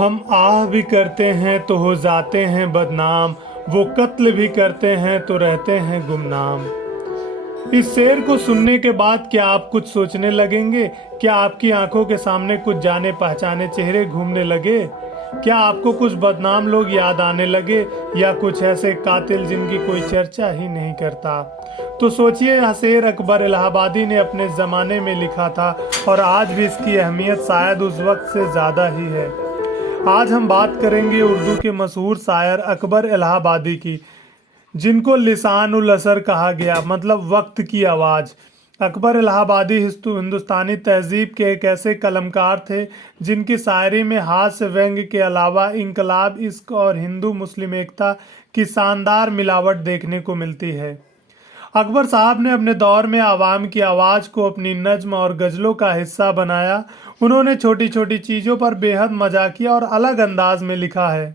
हम आह भी करते हैं तो हो जाते हैं बदनाम, वो कत्ल भी करते हैं तो रहते हैं गुमनाम। इस शेर को सुनने के बाद क्या आप कुछ सोचने लगेंगे? क्या आपकी आंखों के सामने कुछ जाने पहचाने चेहरे घूमने लगे? क्या आपको कुछ बदनाम लोग याद आने लगे, या कुछ ऐसे कातिल जिनकी कोई चर्चा ही नहीं करता? तो सोचिए, यह शेर अकबर इलाहाबादी ने अपने ज़माने में लिखा था, और आज भी इसकी अहमियत शायद उस वक्त से ज़्यादा ही है। आज हम बात करेंगे उर्दू के मशहूर शायर अकबर इलाहाबादी की, जिनको लिसानुल असर कहा गया, मतलब वक्त की आवाज़। अकबर इलाहाबादी हिंदुस्तानी तहजीब के एक ऐसे कलमकार थे जिनकी शायरी में हास्य व्यंग्य के अलावा इनकलाब, इश्क और हिंदू मुस्लिम एकता की शानदार मिलावट देखने को मिलती है। अकबर साहब ने अपने दौर में आवाम की आवाज़ को अपनी नज्म और गज़लों का हिस्सा बनाया। उन्होंने छोटी छोटी चीज़ों पर बेहद मजाकिया और अलग अंदाज में लिखा है।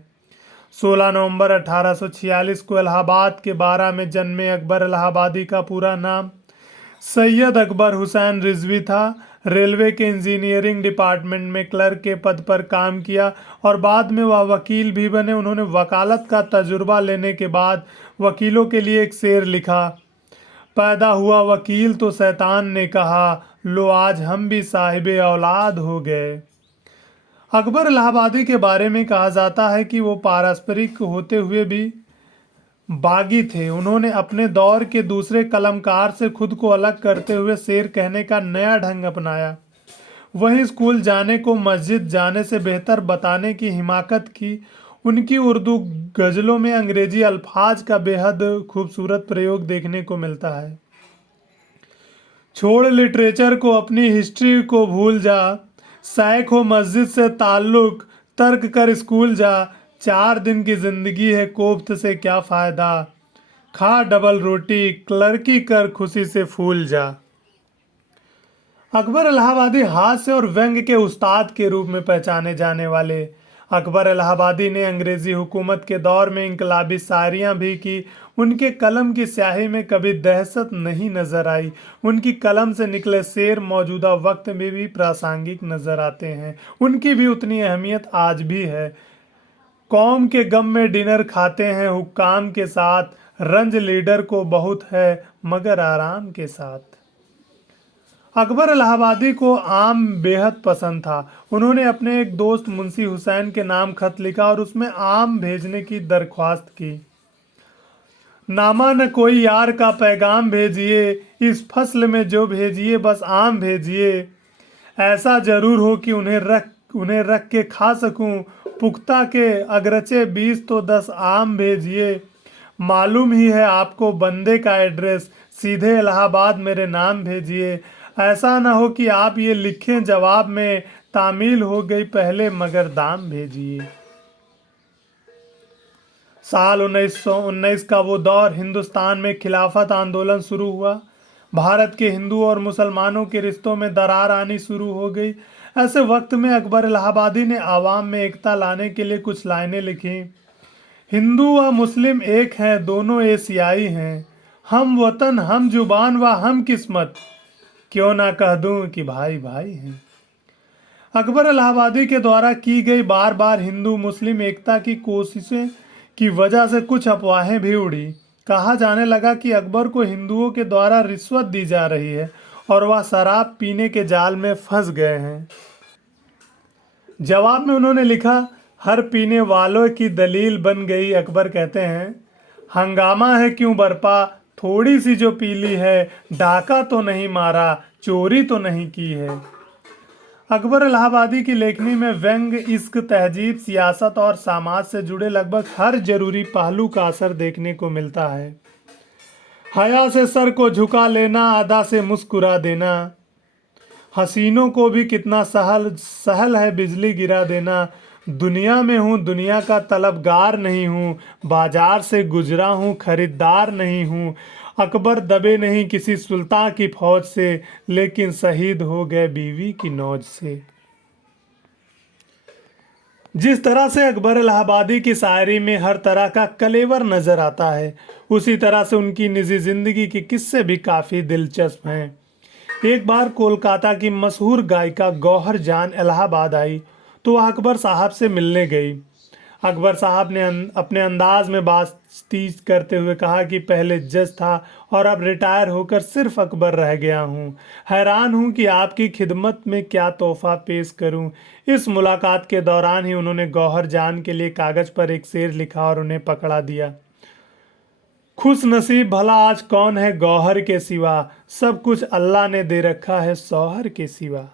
16 नवंबर 1846 को इलाहाबाद के बारा में जन्मे अकबर इलाहाबादी का पूरा नाम सैयद अकबर हुसैन रिजवी था। रेलवे के इंजीनियरिंग डिपार्टमेंट में क्लर्क के पद पर काम किया और बाद में वह वकील भी बने। उन्होंने वकालत का तजुर्बा लेने के बाद वकीलों के लिए एक शेर लिखा। पैदा हुआ वकील तो शैतान ने कहा, लो आज हम भी साहिबे औलाद हो गए। अकबर इलाहाबादी के बारे में कहा जाता है कि वो पारस्परिक होते हुए भी बागी थे। उन्होंने अपने दौर के दूसरे कलमकार से खुद को अलग करते हुए शेर कहने का नया ढंग अपनाया। वहीं स्कूल जाने को मस्जिद जाने से बेहतर बताने की हिमाकत की। उनकी उर्दू गज़लों में अंग्रेजी अल्फाज का बेहद खूबसूरत प्रयोग देखने को मिलता है। छोड़ लिटरेचर को, अपनी हिस्ट्री को भूल जा, सैक हो मस्जिद से ताल्लुक, तर्क कर स्कूल जा, 4 दिन की जिंदगी है कोफ्त से क्या फ़ायदा, खा डबल रोटी, क्लर्की कर खुशी से फूल जा। अकबर इलाहाबादी हास्य और व्यंग्य के उस्ताद के रूप में पहचाने जाने वाले अकबर इलाहाबादी ने अंग्रेजी हुकूमत के दौर में इनकलाबी शायरियाँ भी की। उनके कलम की स्याही में कभी दहशत नहीं नजर आई। उनकी कलम से निकले शेर मौजूदा वक्त में भी प्रासंगिक नजर आते हैं। उनकी भी उतनी अहमियत आज भी है। कौम के गम में डिनर खाते हैं हुक्काम के साथ, रंज लीडर को बहुत है मगर आराम के साथ। अकबर इलाहाबादी को आम बेहद पसंद था। उन्होंने अपने एक दोस्त मुंशी हुसैन के नाम खत लिखा और उसमें आम भेजने की दरख्वास्त की। नामा न कोई यार का पैगाम भेजिए, इस फसल में जो भेजिए बस आम भेजिए, ऐसा जरूर हो कि उन्हें रख के खा सकूं, पुख्ता के अगरचे 20 तो 10 आम भेजिए। मालूम ही है आपको बंदे का एड्रेस, सीधे इलाहाबाद मेरे नाम भेजिए। ऐसा ना हो कि आप ये लिखें जवाब में, तामील हो गई पहले मगर दाम भेजिए। साल 1919 का वो दौर, हिंदुस्तान में खिलाफत आंदोलन शुरू हुआ। भारत के हिंदू और मुसलमानों के रिश्तों में दरार आनी शुरू हो गई। ऐसे वक्त में अकबर इलाहाबादी ने आवाम में एकता लाने के लिए कुछ लाइनें लिखी। हिंदू व मुस्लिम एक हैं, दोनों एशियाई हैं, हम वतन हम जुबान व हम किस्मत, क्यों ना कह दूं कि भाई भाई हैं। अकबर इलाहाबादी के द्वारा की गई बार बार हिंदू मुस्लिम एकता की कोशिशें की वजह से कुछ अफवाहें भी उड़ी। कहा जाने लगा कि अकबर को हिंदुओं के द्वारा रिश्वत दी जा रही है और वह शराब पीने के जाल में फंस गए हैं। जवाब में उन्होंने लिखा, हर पीने वालों की दलील बन गई। अकबर कहते हैं, हंगामा है क्यों बरपा, थोड़ी सी जो पीली है, डाका तो नहीं मारा, चोरी तो नहीं की है। अकबर इलाहाबादी की लेखनी में व्यंग्य, इश्क, तहजीब, सियासत और समाज से जुड़े लगभग हर जरूरी पहलू का असर देखने को मिलता है। हया से सर को झुका लेना, अदा से मुस्कुरा देना, हसीनों को भी कितना सहल है बिजली गिरा देना, दुनिया में हूँ दुनिया का तलबगार नहीं हूँ, बाजार से गुजरा हूँ खरीदार नहीं हूँ। अकबर दबे नहीं किसी सुल्तान की फौज से, लेकिन शहीद हो गए बीवी की नौज से। जिस तरह से अकबर इलाहाबादी की शायरी में हर तरह का कलेवर नजर आता है, उसी तरह से उनकी निजी जिंदगी के किस्से भी काफी दिलचस्प हैं। एक बार कोलकाता की मशहूर गायिका गौहर जान इलाहाबाद आई तो वह अकबर साहब से मिलने गई। अकबर साहब ने अपने अंदाज में बातचीत करते हुए कहा कि पहले जज था और अब रिटायर होकर सिर्फ अकबर रह गया हूँ। हैरान हूँ कि आपकी खिदमत में क्या तोहफा पेश करूँ। इस मुलाकात के दौरान ही उन्होंने गौहर जान के लिए कागज पर एक शेर लिखा और उन्हें पकड़ा दिया। खुश नसीब भला आज कौन है गौहर के सिवा, सब कुछ अल्लाह ने दे रखा है सौहर के सिवा।